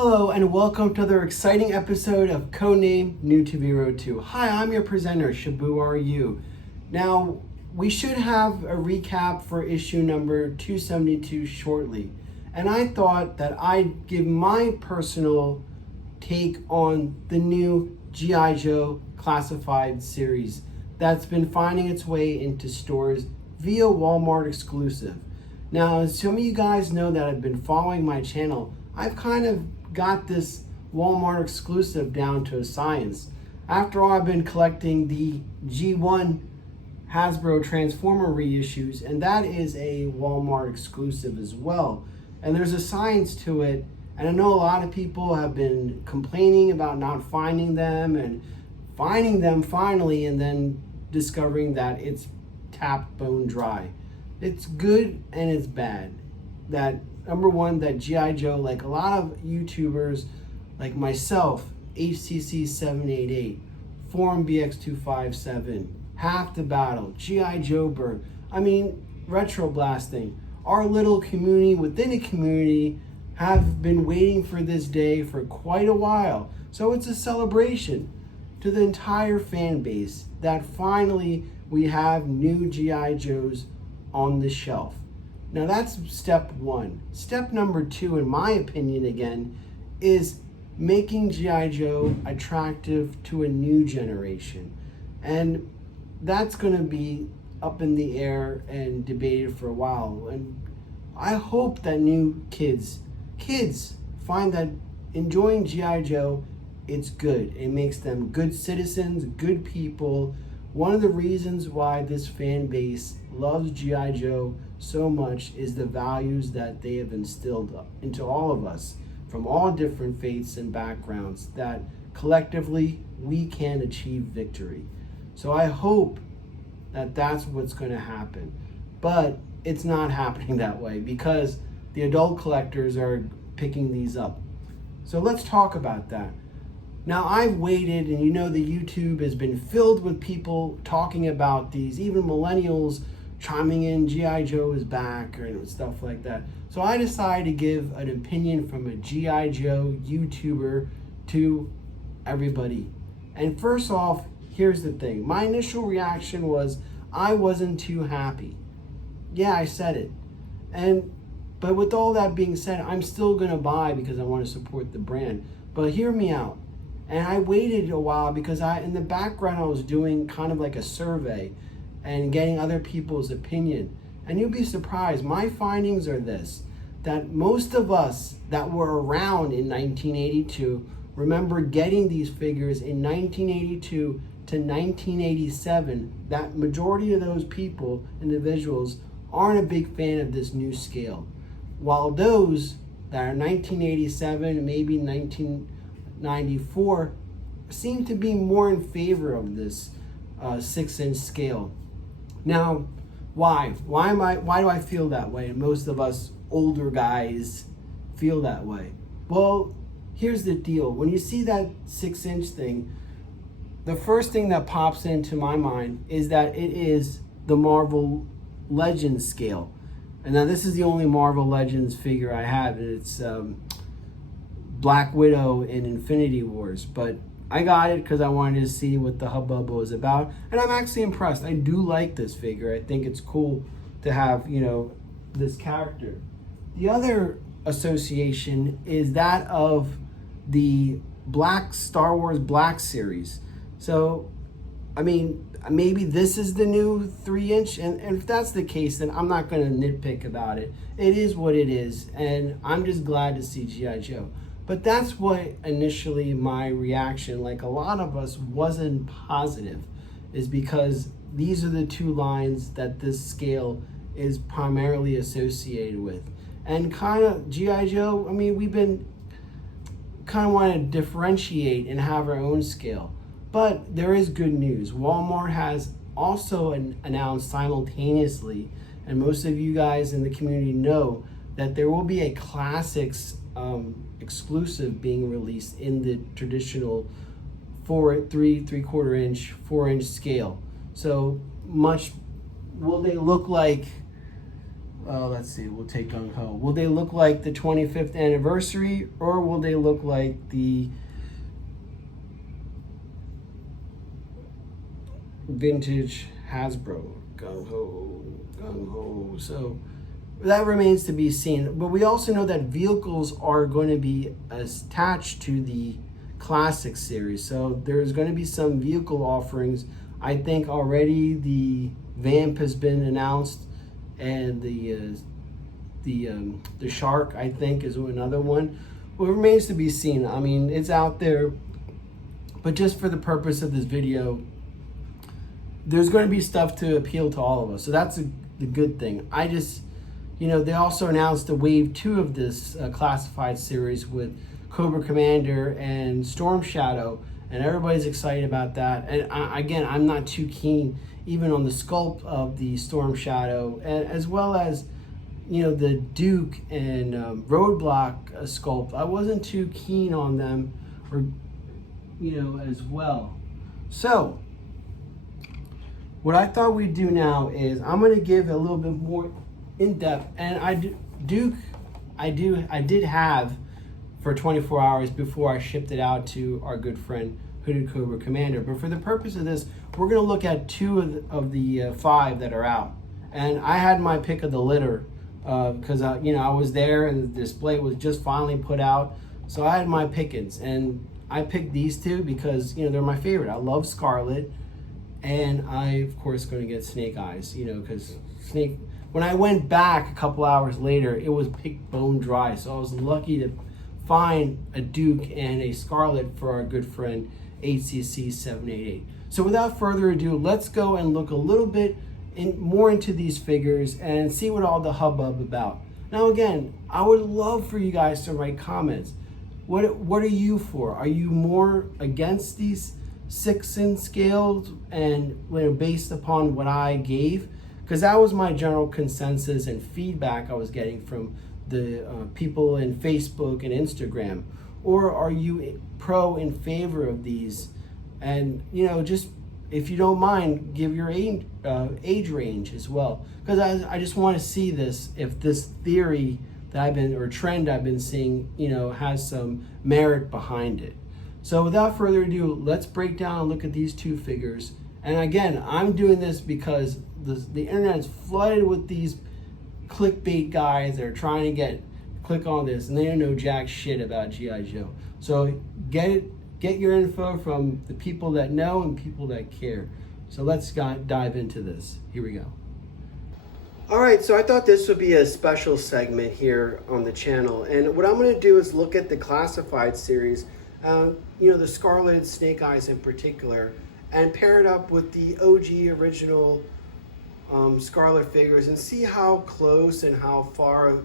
Hello and welcome to another exciting episode of Codename New to GIJoe 2. Hi, I'm your presenter, GIJoe are you. Now, we should have a recap for issue number 272 shortly. And I thought that I'd give my personal take on the new GIJoe classified series that's been finding its way into stores via Walmart exclusive. Now, as some of you guys know that have been following my channel, I've kind of got this Walmart exclusive down to a science. After all, I've been collecting the G1 Hasbro Transformer reissues, and that is a Walmart exclusive as well. And there's a science to it, and I know a lot of people have been complaining about not finding them and finding them finally and then discovering that it's tapped bone dry. It's good and it's bad. That number one, that GIJoe, like a lot of YouTubers like myself, HCC788, Forum BX257, Half the Battle, GIJoe, I mean, Retro Blasting, our little community within a community have been waiting for this day for quite a while. So it's a celebration to the entire fan base that finally we have new GIJoes on the shelf. Now that's step one. Step number two, in my opinion again, is making GIJoe attractive to a new generation. And that's gonna be up in the air and debated for a while. And I hope that new kids find that enjoying GIJoe, it's good. It makes them good citizens, good people. One of the reasons why this fan base loves GIJoe so much is the values that they have instilled into all of us from all different faiths and backgrounds, that collectively we can achieve victory. So I hope that that's what's going to happen. But it's not happening that way because the adult collectors are picking these up. So let's talk about that. Now, I've waited, and you know the YouTube has been filled with people talking about these, even millennials chiming in, GIJoe is back, or stuff like that. So I decided to give an opinion from a GIJoe YouTuber to everybody. And first off, here's the thing. My initial reaction was I wasn't too happy. Yeah, I said it. But with all that being said, I'm still gonna buy because I want to support the brand. But hear me out. And I waited a while because in the background I was doing kind of like a survey and getting other people's opinion. And you'll be surprised, my findings are this, that most of us that were around in 1982 remember getting these figures in 1982 to 1987. That majority of those people, individuals, aren't a big fan of this new scale. While those that are 1987, maybe 1994, seem to be more in favor of this 6-inch scale. Now, why? Why do I feel that way? And most of us older guys feel that way. Well, here's the deal. When you see that 6-inch thing, the first thing that pops into my mind is that it is the Marvel Legends scale. And now this is the only Marvel Legends figure I have, and it's Black Widow in Infinity Wars. But I got it because I wanted to see what the hubbub was about, and I'm actually impressed. I do like this figure. I think it's cool to have, this character. The other association is that of the Star Wars Black series. So, I mean, maybe this is the new 3-inch, and if that's the case, then I'm not going to nitpick about it. It is what it is, and I'm just glad to see GIJoe. But that's what initially my reaction, like a lot of us, wasn't positive, is because these are the two lines that this scale is primarily associated with. And kind of GIJoe, I mean, we've been kind of want to differentiate and have our own scale. But there is good news. Walmart has also announced simultaneously, and most of you guys in the community know, that there will be a classics exclusive being released in the traditional 3/4 inch, 4-inch scale. So much will they look like let's see, we'll take Gung Ho. Will they look like the 25th anniversary, or will they look like the vintage Hasbro? Gung Ho, Gung Ho. So that remains to be seen. But we also know that vehicles are going to be attached to the Classic series. So there's going to be some vehicle offerings. I think already the Vamp has been announced, and the Shark, I think, is another one. Well, it remains to be seen. I mean, it's out there, but just for the purpose of this video, there's going to be stuff to appeal to all of us. So that's the good thing. I just, they also announced the wave 2 of this classified series with Cobra Commander and Storm Shadow, and everybody's excited about that. And again, I'm not too keen even on the sculpt of the Storm Shadow, and as well as the Duke and Roadblock sculpt. I wasn't too keen on them, or as well. So what I thought we'd do now is I'm going to give a little bit more in depth, and I did have for 24 hours before I shipped it out to our good friend Hooded Cobra Commander. But for the purpose of this, we're going to look at 2 of the 5 that are out. And I had my pick of the litter because I was there and the display was just finally put out. So I had my pickings, and I picked these 2 because they're my favorite. I love Scarlet, and I of course going to get Snake Eyes. Because Snake. When I went back a couple hours later, it was picked bone dry. So I was lucky to find a Duke and a Scarlet for our good friend HCC 788. So without further ado, let's go and look a little bit more into these figures and see what all the hubbub about. Now again, I would love for you guys to write comments. What are you for? Are you more against these 6-inch scales and based upon what I gave? Because that was my general consensus and feedback I was getting from the people in Facebook and Instagram. Or are you pro in favor of these? And just if you don't mind, give your age range as well, because I just want to see this, if this theory that trend I've been seeing has some merit behind it. So without further ado, let's break down and look at these 2 figures. And again, I'm doing this because the internet is flooded with these clickbait guys that are trying to click on this, and they don't know jack shit about G.I. Joe. So get your info from the people that know and people that care. So let's dive into this. Here we go. All right, so I thought this would be a special segment here on the channel, and what I'm going to do is look at the classified series, the Scarlet, Snake Eyes in particular, and pair it up with the OG original Scarlet figures and see how close and how far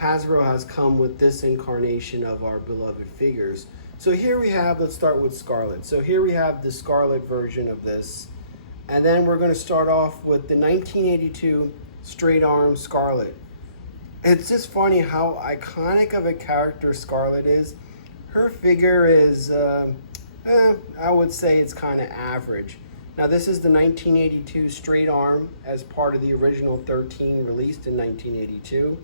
Hasbro has come with this incarnation of our beloved figures. So here we have, let's start with Scarlet. So here we have the Scarlet version of this, and then we're going to start off with the 1982 straight arm Scarlet. It's just funny how iconic of a character Scarlet is. Her figure is, I would say it's kind of average. Now this is the 1982 straight arm as part of the original 13 released in 1982.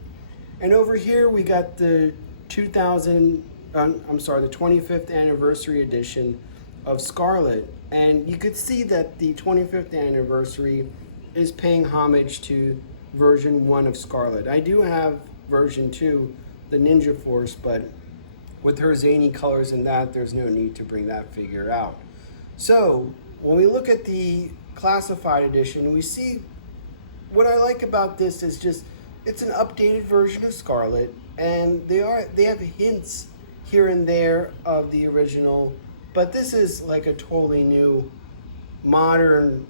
And over here we got the 25th anniversary edition of Scarlet. And you could see that the 25th anniversary is paying homage to version 1 of Scarlet. I do have version 2, the Ninja Force, but with her zany colors and that, there's no need to bring that figure out. So when we look at the classified edition, we see what I like about this is just it's an updated version of Scarlet, and they have hints here and there of the original, but this is like a totally new modern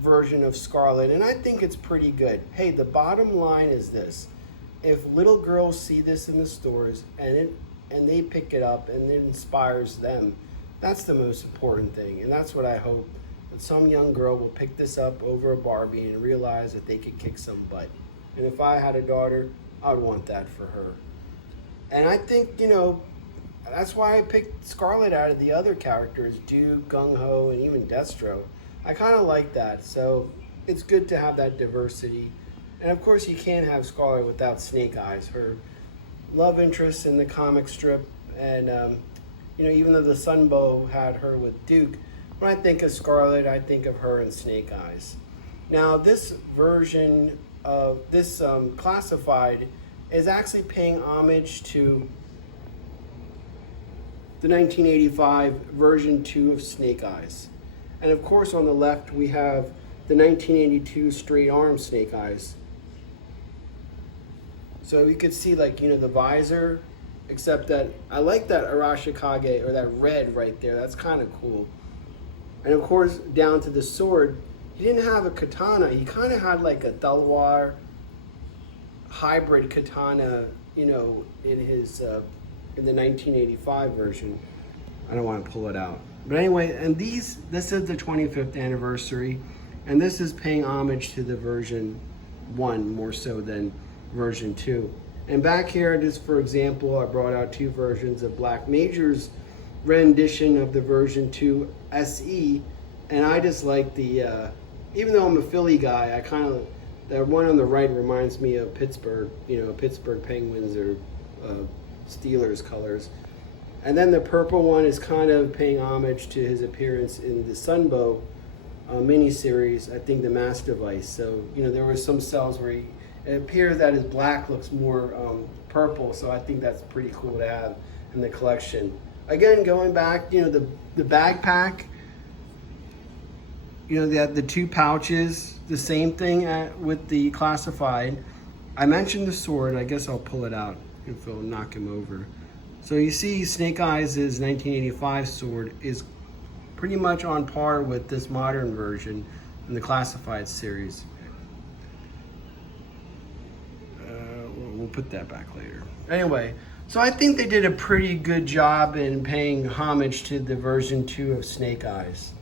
version of Scarlet, and I think it's pretty good. Hey, the bottom line is this: if little girls see this in the stores and they pick it up and it inspires them, that's the most important thing. And that's what I hope, that some young girl will pick this up over a Barbie and realize that they could kick some butt. And if I had a daughter, I'd want that for her. And I think, that's why I picked Scarlet out of the other characters, Duke, Gung Ho, and even Destro. I kind of like that. So it's good to have that diversity. And of course, you can't have Scarlet without Snake Eyes, her love interest in the comic strip. And you know, even though the Sunbow had her with Duke, when I think of Scarlet, I think of her and Snake Eyes. Now, this version of this classified is actually paying homage to the 1985 version 2 of Snake Eyes. And of course, on the left, we have the 1982 straight arm Snake Eyes. So you could see, like, you know, the visor, except that I like that Arashikage, or that red right there. That's kind of cool. And of course, down to the sword, he didn't have a katana. He kind of had like a Talwar hybrid katana, you know, in his in the 1985 version. I don't want to pull it out. But anyway, and this is the 25th anniversary, and this is paying homage to the version 1 more so than version 2. And back here, just for example, I brought out 2 versions of Black Major's rendition of the version 2 SE, and I just like the, even though I'm a Philly guy, I kind of, the one on the right reminds me of Pittsburgh, you know, Pittsburgh Penguins or Steelers colors. And then the purple one is kind of paying homage to his appearance in the Sunbow miniseries, I think the Mass Device. So, you know, there were some cells where it appears that his black looks more purple, so I think that's pretty cool to have in the collection. Again, going back, you know, the backpack, you know, the 2 pouches, the same thing with the classified. I mentioned the sword. I guess I'll pull it out if it'll knock him over. So you see Snake Eyes' 1985 sword is pretty much on par with this modern version in the classified series. We'll put that back later. Anyway, so I think they did a pretty good job in paying homage to the version 2 of Snake Eyes.